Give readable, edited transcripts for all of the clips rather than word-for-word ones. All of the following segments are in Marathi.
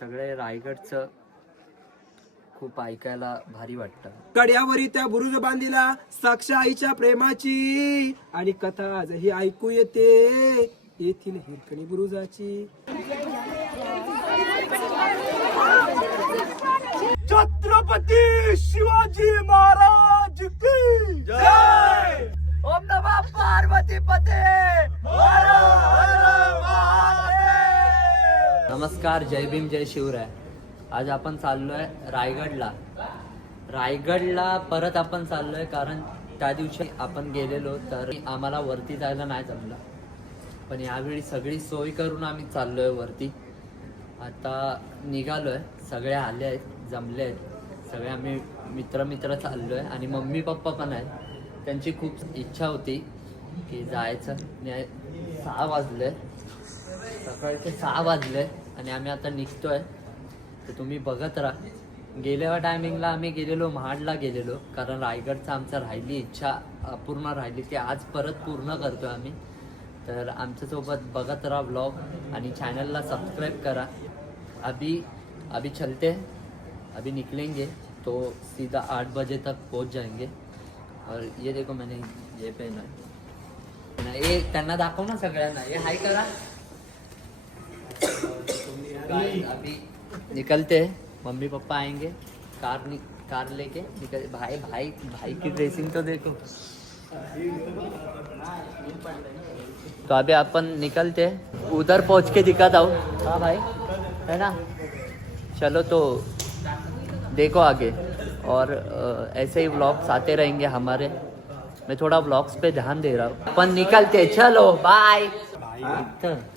सगळे रायगडचं खूप ऐकायला भारी वाटतं. कड्यावरी त्या बुरुज बांधिला साक्ष आईच्या प्रेमाची आणि कथा आजही ऐकू येते येथील हिरकणी बुरुजाची. छत्रपती शिवाजी महाराज की जय. ओम नमः पार्वती पते. नमस्कार, जय भीम, जय शिवराय. आज आपण चाललोय रायगडला परत आपण चाललोय कारण त्या दिवशी आपण गेलेलो तर आम्हाला वरती जायला नाही जमलं, पण यावेळी सगळी सोय करून आम्ही चाललोय वरती. आता निघालोय, सगळे आले आहेत, जमले आहेत, सगळे आम्ही मित्र चाललोय आणि मम्मी पप्पा पण आहेत. त्यांची खूप इच्छा होती की जायचं. 6 वाजले, सकाळचे 6 वाजले आणि आम्ही आता निघतोय. तर तुम्ही बघत राहा. गेल्या टायमिंगला आम्ही गेलेलो महाडला गेलेलो कारण रायगडचं आमचं राहिली इच्छा अपूर्ण राहिली ती आज परत पूर्ण करतोय आम्ही. तर आमच्यासोबत बघत राहा व्लॉग आणि चॅनलला सबस्क्राइब करा. अभी चलते, अभी निकलेंगे तो सीधा 8 बजे तक पहुंच जाएंगे. और ये देखो मैंने ये पहना है, ये त्यांना दाखव ना सगळ्यांना, ये हाय करा. अभी निकलते, मम्मी पापा आएंगे, कार लेके निकल. भाई की ड्रेसिंग तो देखो. तो अभी अपन निकलते, उधर पहुंच के दिखा दो. हाँ भाई, है ना. चलो तो देखो आगे और ऐसे ही व्लॉग्स आते रहेंगे हमारे. मैं थोड़ा व्लॉग्स पे ध्यान दे रहा हूँ. अपन निकलते, चलो बाय.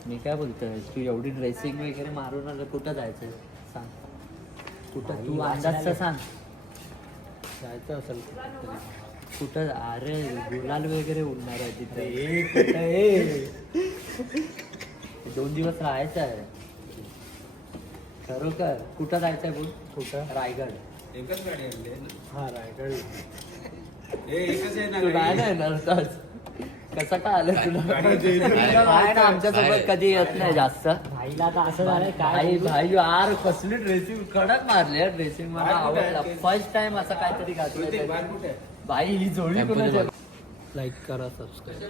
मी काय बोलतोय, तू एवढी ड्रेसिंग वगैरे मारून आलं, कुठं जायचं सांग. कुठं तू अंदाजचं सांग. जायचं असेल कुठं. अरे गुलाल वगैरे उडणार आहे तिथे. 2 दिवस राहायचं आहे खरोखर. कुठं जायचंय बोल. कुठं. रायगड. एकच गाडी आणली. हा रायगड. तू नाही ना येणार तर कसं काय आलं तुला. काय ना आमच्यासोबत कधी येत नाही जास्त. भाईला तर असं झालंय काय. भाई यार कसली ड्रेसिंग कडक मारली. ड्रेसिंग मला आवडला. फर्स्ट टाइम असं काहीतरी घातलं. भाई ही जोडी कोणाची. लाईक करा, सबस्क्राईब.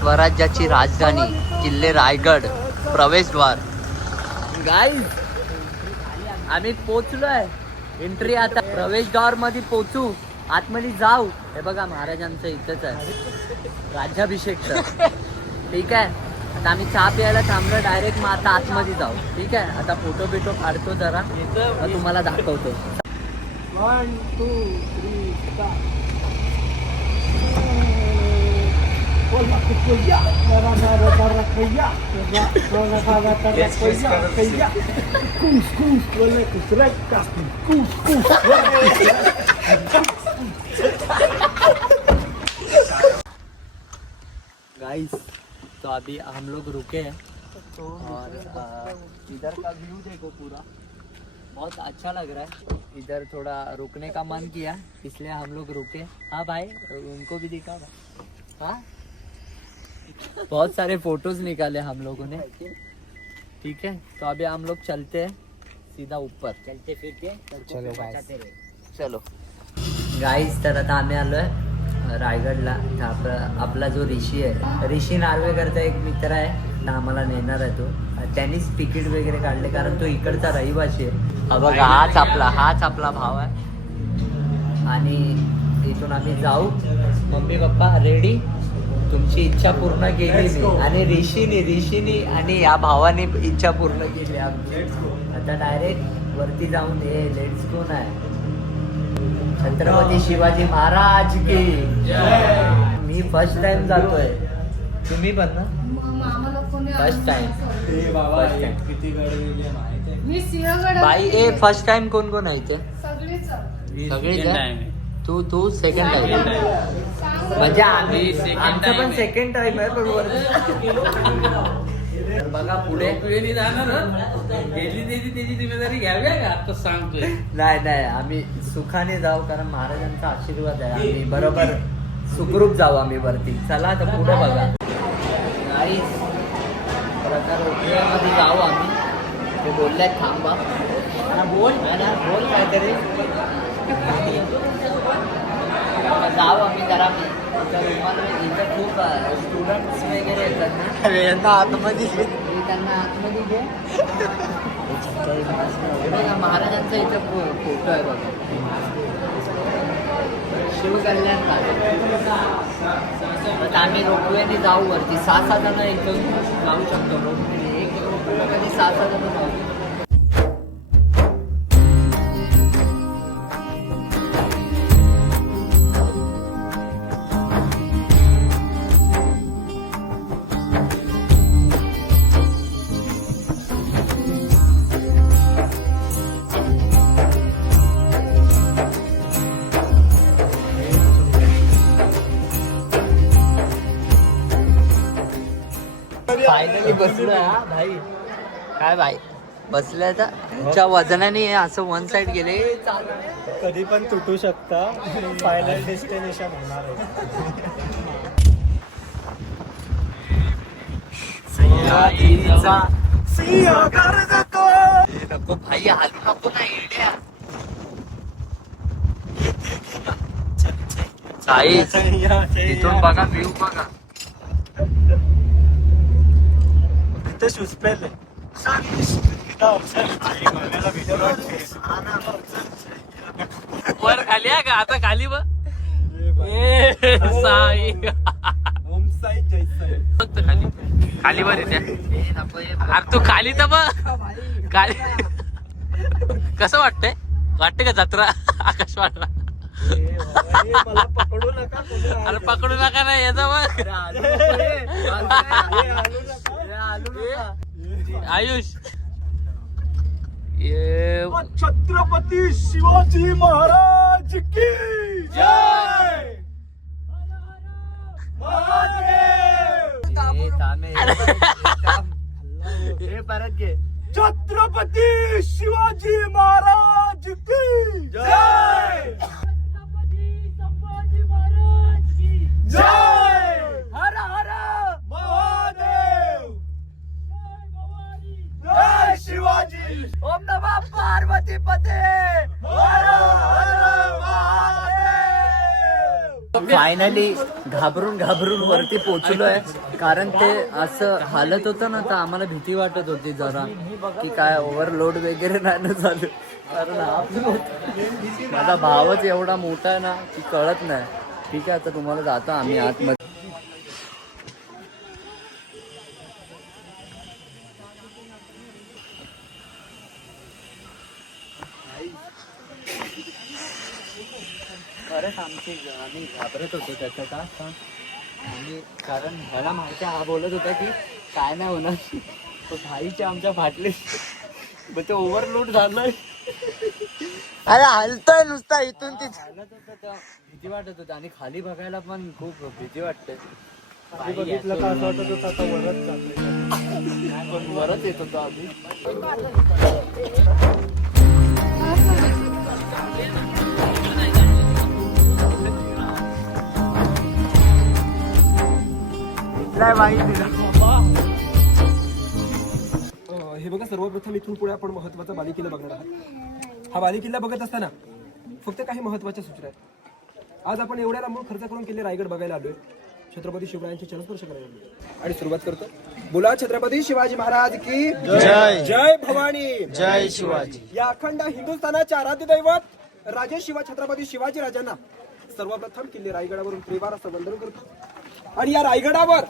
स्वराज्याची राजधानी किल्ले रायगड प्रवेशद्वार. गाईज आम्ही पोचलोय. एंट्री आता प्रवेशद्वार मध्ये पोचू, आतमध्ये जाऊ. हे बघा महाराजांचं इथंच आहे राज्याभिषेकचं. ठीक आहे, आता आम्ही चहा प्यायला थांबलो डायरेक्ट. मग आता आतमध्ये जाऊ. ठीक आहे, आता फोटो बिटो काढतो जरा, मग तुम्हाला दाखवतो. 1 2 3 4. गाइस तो अभी हम लोग रुके हैं और इधर का व्यू देखो, पूरा बहुत अच्छा लग रहा है. इधर थोड़ा रुकने का मन किया इसलिए हम लोग रुके. हाँ भाई, उनको भी दिखा. हाँ, बहुत सारे फोटोज निकाले हम लोगों ने. ठीक है, तो अभी हम लोग चलते हैं सीधा ऊपर. चलते फिरते. चलो गाइस. चलो गाईज, तर आता आम्ही आलोय रायगडला. आपला जो ऋषी आहे, ऋषी नार्वेकरचा एक मित्र आहे, तर आम्हाला नेणार आहे तो. त्यांनीच तिकीट वगैरे काढले कारण तो इकडचा रहिवासी आहे. हा बघा, हाच आपला भाव आहे. आणि इथून आम्ही जाऊ. Mummy papa ready. तुमची इच्छा पूर्ण केली आणि ऋषीनी आणि या भावाने इच्छा पूर्ण केली आमची. आता डायरेक्ट वरती जाऊन हे लेट्स गो आहे. छत्रपती शिवाजी महाराज की जय. मी फर्स्ट टाइम जातोय. तुम्ही पण ना? First time. बाबा किती गाडी गेली माहिती आहे. मी सिंहगड बाई ए फर्स्ट टाइम कोण कोण आहे इथे सगळीच सगळीच आहे? तू सेकंड टाइम म्हणजे आम्ही आमचं पण सेकंड टाइम आहे बरोबर. बघा पुढे नाही आम्ही सुखाने जाऊ कारण महाराजांचा आशीर्वाद आहे. आम्ही बरोबर सुखरूप जाऊ आम्ही वरती. चला आता पुढे बघा. नाही प्रकार मध्ये जाऊ आम्ही. ते बोलले थांबा बोल काहीतरी जाऊ आम्ही जरा इथं खूप स्टुडंट्स वगैरे येतात ना यांना आतमध्ये त्यांना आतमध्ये घे. महाराजांचा इथं फोटो आहे बघा. शिवकल्याण आता आम्ही रोपवेने जाऊ वरती. 6-7 जण इथून जाऊ शकतो रोपवेने. एक रोपवेमध्ये 6-7 जण जाऊ. फायनली बसलोय हा भाई. काय भाई बसलोय तर तुमच्या वजनाने असं वन साइड गेले. कधी पण तुटू शकता. फायनल डेस्टिनेशन होणार नको भाई हालू नको ना येड्या. इथून बघा व्ह्यू बघा. शूज पहले वर खाली आहे का आता खाली बघ. फक्त खाली खाली वर येत्या. अरे तू खाली तर बघ खाली. कसं वाटतंय का जत्रा आकाश वाटला. मला पकडू नका. अरे पकडू नका ना याचा बघ. आयुष ये छत्रपती शिवाजी महाराज की जय. परत घे. छत्रपती शिवाजी महाराज की जय. जय हर हर महादेव. जय शिवाजी. ओम नमः पार्वती पते. फायनली घाबरून वरती पोहोचलोय. कारण ते असं हालत होतं ना तर आम्हाला भीती वाटत होती जरा की काय ओव्हरलोड वगैरे नाही ना झालं. कारण माझा भावच एवढा मोठा आहे ना की कळत नाही. ठीक आहे आता तुम्हाला जातो आम्ही आतमध्ये. खरंच आम्ही घाबरत होतो त्याचं का आणि कारण ह्याला माहिती हा बोलत होता की काय नाही होणार. तो भाईच्या आमच्या फाटले मग ते ओव्हरलोड झालंय. अरे हलतोय नुसता इथून ती हालत होतं तेव्हा भीती वाटत होती. आणि खाली बघायला पण खूप भीती वाटते. बघितलं का असं वाटत होतं आता वरच जातोय. पण वरच येत होतो आम्ही. हे बघा सर्वप्रथम इथून पुढे आपण महत्वाचा बालेकिल्ला बघणार आहात. हा बालेकिल्ला बघत असताना फक्त काही महत्वाच्या सूचना आहेत. आज आपण एवढ्या लांबून खर्च करून किल्ले रायगड बघायला आलोय. छत्रपती शिवरायांचे चरणस्पर्श करायला आलोय आणि सुरुवात करतो. बोला छत्रपती शिवाजी महाराज की जय. जय भवानी. जय शिवाजी. या अखंड हिंदुस्थानाचे आराध्य दैवत राजे शिवा छत्रपती शिवाजी राजांना सर्वप्रथम किल्ले रायगडावरून त्रिवार असं वंदन करतो. आणि या रायगडावर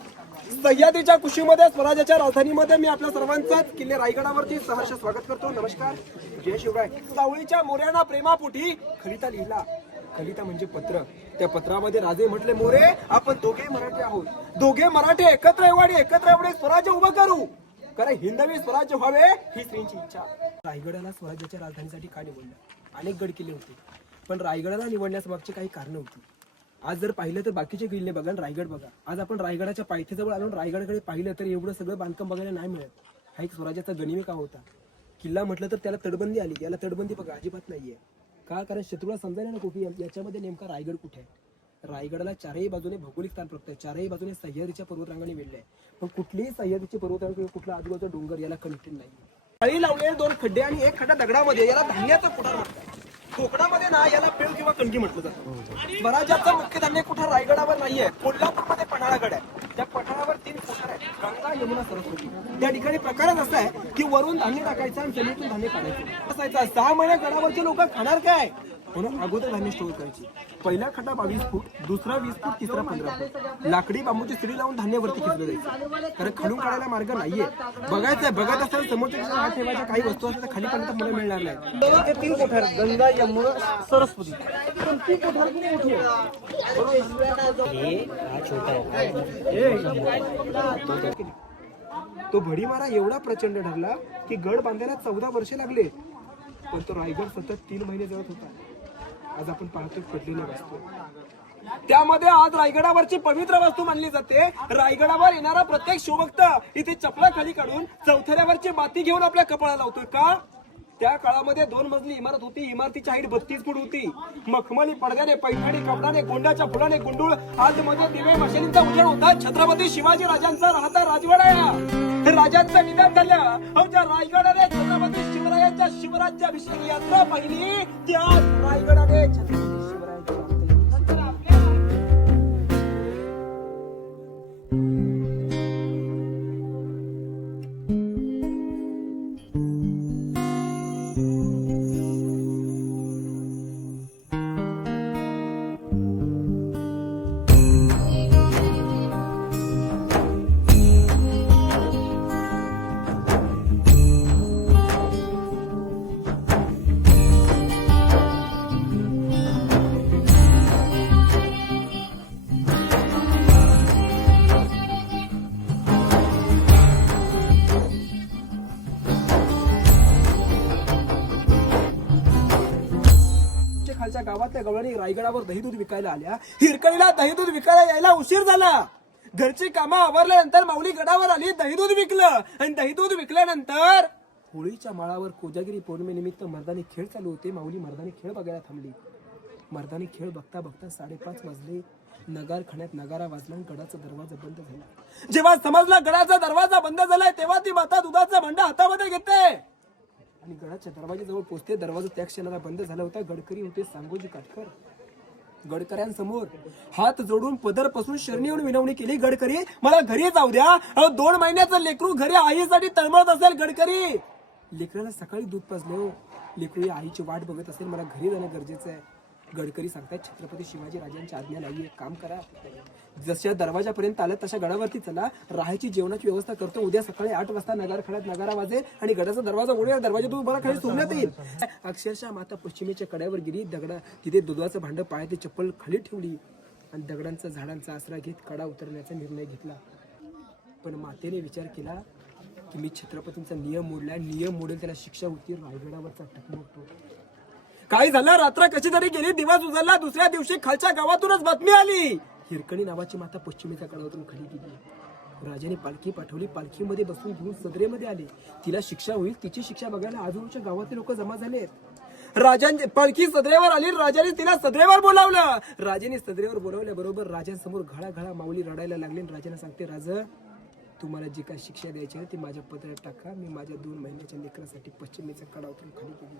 सह्याद्रीच्या कुशीमध्ये स्वराज्याच्या राजधानीमध्ये मी आपल्या सर्वांचं किल्ले रायगडावरती सहर्ष स्वागत करतो. नमस्कार. जय शिवराय. सावळीच्या मोऱ्यांना प्रेमापोटी खलिता लिहिला. खलिता म्हणजे पत्र. त्या पत्रामध्ये राजे म्हटले मोरे आपण दोघे मराठे आहोत. दोघे मराठे एकत्र एवढे स्वराज्य उभं करू. कारण हिंदवी स्वराज्य व्हावे ही स्त्रीची इच्छा. रायगडाला स्वराज्याच्या राजधानीसाठी का निवडलं? अनेक गड किल्ले होते, पण रायगडाला निवडण्यास मागची काही कारणं होती. आज जर पाहिलं तर बाकीचे किल्ले बघा, रायगड बघा. आज आपण रायगडाच्या पायथ्याजवळ आलो, रायगडकडे पाहिलं तर एवढं सगळं बांधकाम बघायला नाही मिळत. हा एक स्वराज्याचा गनिमी का होता. किल्ला म्हटलं तर त्याला तटबंदी आली, याला तटबंदी बघा अजिबात नाहीये. का? कारण शत्रूला समजायला नको की याच्यामध्ये नेमका रायगड कुठे आहे. रायगडाला चारही बाजूने भौगोलिक स्थान प्राप्त आहे, चारही बाजूने सह्याद्रीच्या पर्वतरांगाने वेढले आहे, पण कुठलीही सह्याद्रीची पर्वतरांग किंवा कुठला आजूबाजूचा डोंगर याला कनेक्टेड नाही. थाळी लावलेले 2 खड्डे आणि एक खड्डा दगडामध्ये, याला धान्याचा कुठार म्हणतात. कोकणामध्ये ना याला पेळ किंवा कणगी म्हटलं जातं. स्वराज्याचं मुख्य धान्य कुठं रायगडावर नाहीये. कोल्हापूरमध्ये पन्हाळागड आहे, त्या पठारावर 3 कोठार आहेत, गंगा, यमुना, सरस्वती. त्या ठिकाणी प्रकारच असा आहे की वरून धान्य टाकायचं आणि जमिनीतून धान्य काढायचं असायचं. 6 महिने गडावरचे लोक खाणार काय म्हणून अगोदर धान्य स्टोअर करायची. पहिला खड्डा 22 फूट, दुसरा 20 फूट, तिसरा 15 फूट. लाकडी बांबूची सिडी लावून धान्य वरती खेचलं जायचं, कारण खालून काढायला मार्ग नाहीये. बघायचंय, बघत असताना समोरच्या हात ठेवायच्या काही वस्तू असतात त्या खाली पर्यंत मला मिळणार नाही. हे 3 कोठार, गंगा, यमुना, सरस्वती. पण 3 कोठार किती मोठी आहे. तो भडीमारा एवढा प्रचंड ठरला की गड बांधायला 14 वर्षे लागले, पण तो रायगड सतत 3 महिने जळत होता. आज आपण पाहतो पडलेल्या वस्तू, त्यामध्ये आज रायगडावरची पवित्र वस्तू मानली जाते. रायगडावर येणारा प्रत्येक शिवभक्त इथे चपला खाली काढून चौथऱ्यावरची माती घेऊन आपल्या कपाळाला लावतोय. का? त्या काळामध्ये 2 मजली इमारत होती, इमारतीची हाईट 32 फूट होती. मखमली पडद्याने, पैठणी कपडाने, गोंड्याच्या फुलाने गुंडूळ आतमध्ये दिवे मशालींचा उजेड होता. छत्रपती शिवाजी राजांचा राहता राजवाडा आहे. राजांचं निधन झालं, ज्या रायगडाने छत्रपती शिवरायांच्या शिवराज्याभिषेक यात्रा पाहिली, त्या रायगडाने छत्रपती शिवरायांची खालच्या गावातल्या गवळणी रायगडावर दही दूध विकायला आल्या. हिरकणीला दही दूध विकायला यायला उशीर झाला. घरची कामं आवरल्यानंतर माऊली गडावर आली, दही दूध विकलं. आणि दही दूध विकल्यानंतर होळीच्या माळावर कोजागिरी पौर्णिमेनिमित्त मर्दानी खेळ चालू होते. माऊली मर्दानी खेळ बघायला थांबली. मर्दानी खेळ बघता बघता 5:30 वाजले. नगार खाण्यात नगारा वाजला, गडाचा दरवाजा बंद झाला. जेव्हा समजला गडाचा दरवाजा बंद झालाय, तेव्हा ती माता दुधाचा भांडा हातामध्ये घेते आणि गडाच्या दरवाजाजवळ पोहोचते. दरवाजा त्या क्षणाला बंद झाला होता. गडकरी होते सांगोजी काटकर. गडकऱ्यांसमोर हात जोडून पदर पासून शरणी येऊन विनवणी केली, गडकरी मला घरी जाऊ द्या. 2 महिन्याचं लेकरू घरी आईसाठी तळमळत असेल. गडकरी, लेकराला सकाळी दूध पाजले हो, लेकरू आईची वाट बघत असेल, मला घरी जाणं गरजेचं आहे. गडकरी सांगतात छत्रपती शिवाजी राजांची आज्ञा नाहीये, काम करा. जशा दरवाजापर्यंत आलं तशा गडावरती चला, राहायची जेवणाची व्यवस्था करतो. उद्या सकाळी 8 वाजता नगार खड्यात नगारा वाजे आणि गडाचा दरवाजा उघडेल. दरवाजातून मला खाली सोडण्यात येईल. अक्षरशः माता पश्चिमेच्या कड्यावर गेली. दगडा तिथे दुधाचं भांडं, पायाची चप्पल खाली ठेवली आणि दगडांचा झाडांचा आसरा घेत कडा उतरण्याचा निर्णय घेतला. पण मातेने विचार केला की मी छत्रपतींचा नियम मोडला, नियम मोडेल त्याला शिक्षा होती. रायगडावरचा टकमकतो. काय झालं? रात्र कशी तरी गेली, दिवस उजळला. दुसऱ्या दिवशी खालच्या गावातूनच बातमी आली, हिरकणी नावाची माता पश्चिमेच्या कडावरून खाली गेली. राजाने पालखी पाठवली, पालखीमध्ये बसून घेऊन सदरेमध्ये आले. तिला शिक्षा होईल, तिची शिक्षा बघायला आजूबाजूच्या गावातले लोक जमा झालेत. राजांची पालखी सदरेवर आली, राजाने तिला सदरेवर बोलावलं. राजाने सदरेवर बोलावल्याबरोबर राजांसमोर घळाघळा माऊली रडायला लागली. राजाने सांगते, राजा तुम्हाला जी काय शिक्षा द्यायची आहे ती माझ्या पदरात टाका. मी माझ्या 2 महिन्याच्या लेकरासाठी पश्चिमेच्या कडावरून खाली गेली.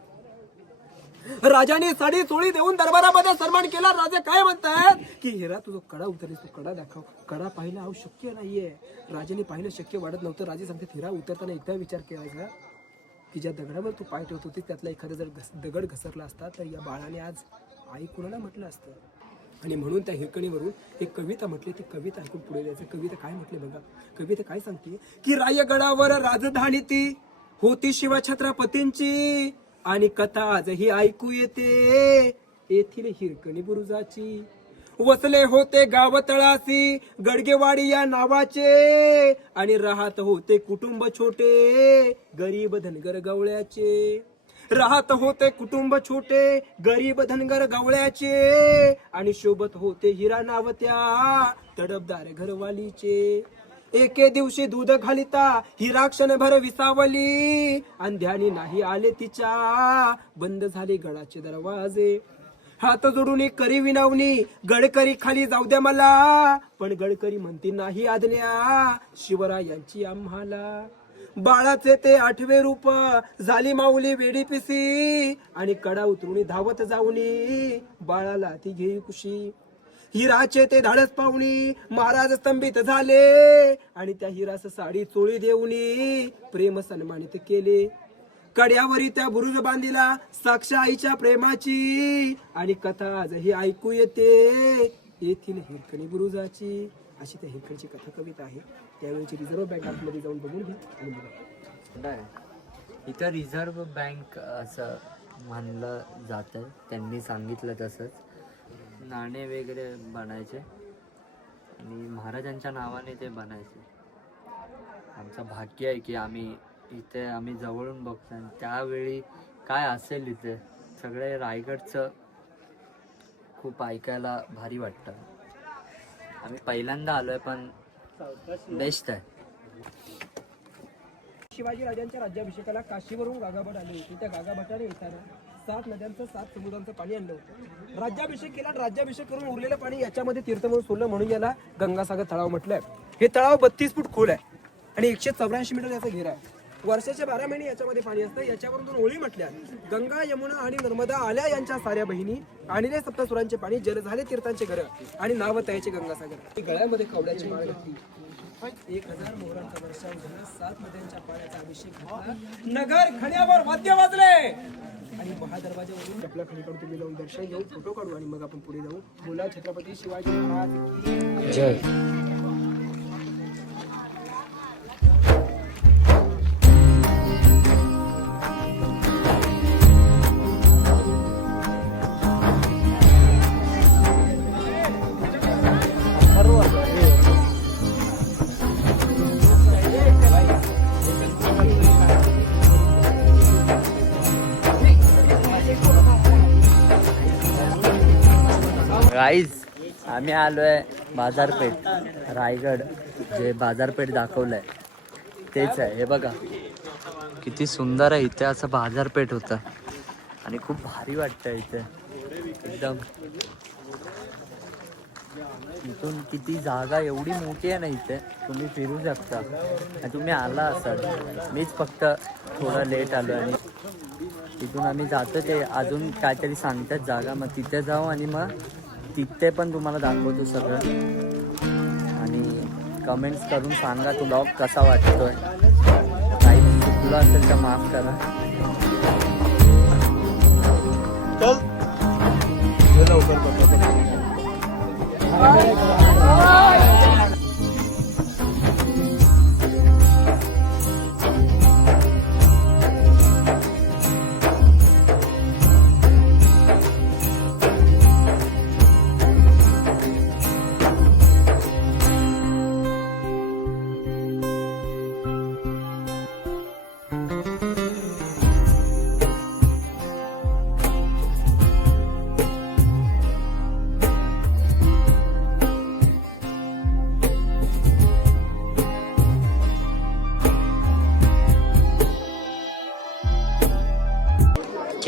राजाने साडी चोळी देऊन दरबारामध्ये सन्मान केला. राजा काय म्हणतात की हिरा तुझा कडा उतरलीस, तू कडा दाखव. कडा पाहिला अहो शक्य नाहीये. राजाने पाहिलं शक्य वाटत नव्हतं. राजे सांगतात हिरा उतरताना एकदा विचार केला की ज्या दगडावर तू पाय ठेवत होती त्यातला एखादा जर दगड घसरला असता तर या बाळाने आज आई कुणाला म्हटलं असतं. आणि म्हणून त्या हिरकणीवरून एक कविता म्हटली. ती कविता ऐकून पुढे जायचं. कविता काय म्हटले बघा. कविता काय सांगते की रायगडावर राजधानी ती होती शिवछत्रपतींची आणि कथा आजही ऐकू येते येथील हिरकणी बुरुजाची. वसले होते गाव तळासी गडगेवाडी या नावाचे आणि राहत होते कुटुंब छोटे गरीब धनगर गवळ्याचे. राहत होते कुटुंब छोटे गरीब धनगर गवळ्याचे आणि शोभत होते हिरा नावत्या तडपदार घरवालीचे. एके दिवशी दूध घालिता हिरा क्षणभर विसावली अंध्यानी नाही आले तिच्या बंद झाले गडाचे दरवाजे. हात जोडून करी विनावणी गडकरी खाली जाऊ द्या मला पण गडकरी म्हणती नाही आज्ञा शिवरायांची आम्हाला. बाळाचे ते 8वे रूप झाली माऊली वेडी पिसी आणि कडा उतरून धावत जाऊनी बाळाला ती घेई कुशी. हिराचे ते धाडस पाहुणी महाराज स्तंभित झाले आणि त्या हिरास साडी चोळी देऊनी प्रेम सन्मानित केले. कड्यावरी त्या बुरुज बांधिला साक्ष आईच्या प्रेमाची आणि कथा आजही ऐकू येते येथील हिरकणी बुरुजाची. अशी त्या हिरकणीची कथा कविता आहे. त्यावेळेची रिझर्व्ह बँक आतमध्ये जाऊन बघून घ्या आणि बघा. इथं रिझर्व्ह बँक असं मानलं जातं. त्यांनी सांगितलं तसंच नाणे वगैरे बनायचे आणि महाराजांच्या नावाने ते बनायचे. आमचं भाग्य आहे की आम्ही जवळून बघतो. आणि त्यावेळी काय असेल इथे सगळे रायगडचं खूप ऐकायला भारी वाटतं. आम्ही पहिल्यांदा आलोय पण बेस्ट आहे. शिवाजी राजांच्या राज्याभिषेकाला काशीवरून गागाभट आले होते. त्या गागाभटाने येताना 7 नद्यांचं 7 समुद्रांचं पाणी आणलं होतं. राज्याभिषेक केला. राज्याभिषेक करून उरलेलं पाणी याच्यामध्ये तीर्थ म्हणून सोडलं म्हणून याला गंगासागर तळाव म्हटलंय. हे तळाव 32 फूट खोल आहे आणि 184 मीटर याचा घेरा आहे. वर्षाचे 12 महिने याच्यामध्ये पाणी असतं. याच्यावरून 2 ओळी म्हटल्या गंगा यमुना आणि नर्मदा आल्या यांच्या साऱ्या बहिणी आणले सप्तसुरांचे पाणी जल झाले तीर्थांचे घर आणि नाव तयाचे गंगासागर. गळ्यामध्ये कवड्याची माळ घातली 1000 मोहरांचा वर्षाव झाला. 7 नद्यांच्या पाण्याचा अभिषेक झाला. नगर खण्यावर वाद्य वाजले आणि महादरवाजावरून आपल्या खणीकडून तुम्ही जाऊन दर्शन घेऊ फोटो काढू आणि मग आपण पुढे जाऊ. बोला छत्रपती शिवाजी महाराज की जय. गाईज आम्ही आलोय बाजारपेठ रायगड. जे बाजारपेठ दाखवलंय तेच आहे. हे बघा किती सुंदर आहे. इथे असं बाजारपेठ होतं आणि खूप भारी वाटतं इथे एकदम. इथून किती जागा एवढी मोठी आहे ना इथे तुम्ही फिरू शकता. आणि तुम्ही आला असाल. मीच फक्त थोडं लेट आलो आणि तिथून आम्ही जातो. ते अजून काहीतरी सांगतात जागा मग तिथे जाऊ आणि मग तिथे पण तुम्हाला दाखवतो सगळं. आणि कमेंट्स करून सांगा तो ब्लॉग कसा वाटतोय. काही चुकलं असेल तर माफ करा.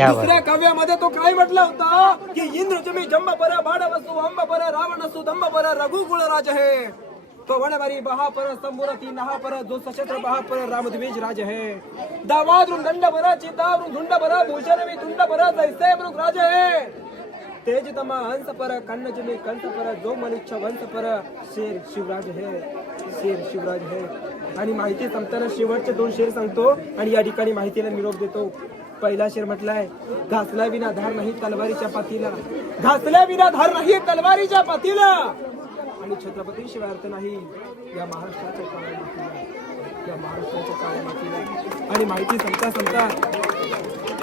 दुसऱ्या काव्यामध्ये तो काय म्हटलं होता की इंद्र तुम्ही जंब पर बाड वसु अंब पर रावण असु दंब पर रघुकुळ राज है तो वनवरी बहा पर संबुरती नहा पर जो सशस्त्र बहा पर रामध्वज राज है. दावाद्रुन दंड पर चितावृन धुंड पर भूषण मी तुंड पर जैसे मृग राज है. तेज तमा हंस पर कन्न जमी कंठ पर जो मनुष्य वंश पर शेर शिवराज है. शेर शिवराज है. आणि माहिती संपताना शेवटचे 2 शेर सांगतो आणि या ठिकाणी माहितीला निरोप देतो. पहिला शेर म्हटलाय घासला विना धार नाही तलवारीच्या पातीला. घासल्या विना धार नाही तलवारीच्या पातीला. आणि छत्रपती शिवाय अर्थ नाही या महाराष्ट्राच्या काळ्या मातीला. या महाराष्ट्राच्या काळ्या मातीला. आणि माहिती संपता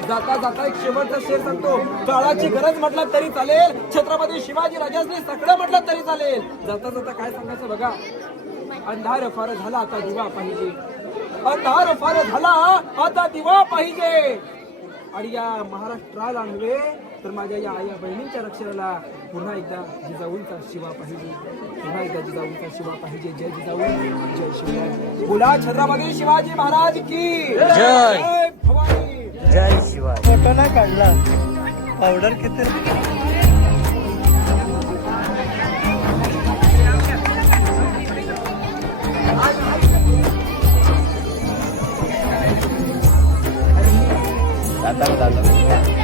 जाता जाता एक शेवटचा शेर सांगतो. काळाची गरज म्हटलं तरी चालेल, छत्रपती शिवाजी राजांनी सगळं म्हटलं तरी चालेल. जाता जाता काय सांगायचं बघा. अंधार फार झाला आता दिवा पाहिजे, अंधार फार झाला आता दिवा पाहिजे. आणि या महाराष्ट्राला नव्हे तर माझ्या या आया बहिणींच्या रक्षणाला पुन्हा एकदा जिजाऊंचा शिवा पाहिजे, पुन्हा एकदा जिजाऊंचा शिवा पाहिजे. जय जिजाऊ, जय शिवराय. बोला छत्रपती शिवाजी महाराज की जय. भवानी. जय शिवाय. फोटो नाही काढला. पावडर किती दादा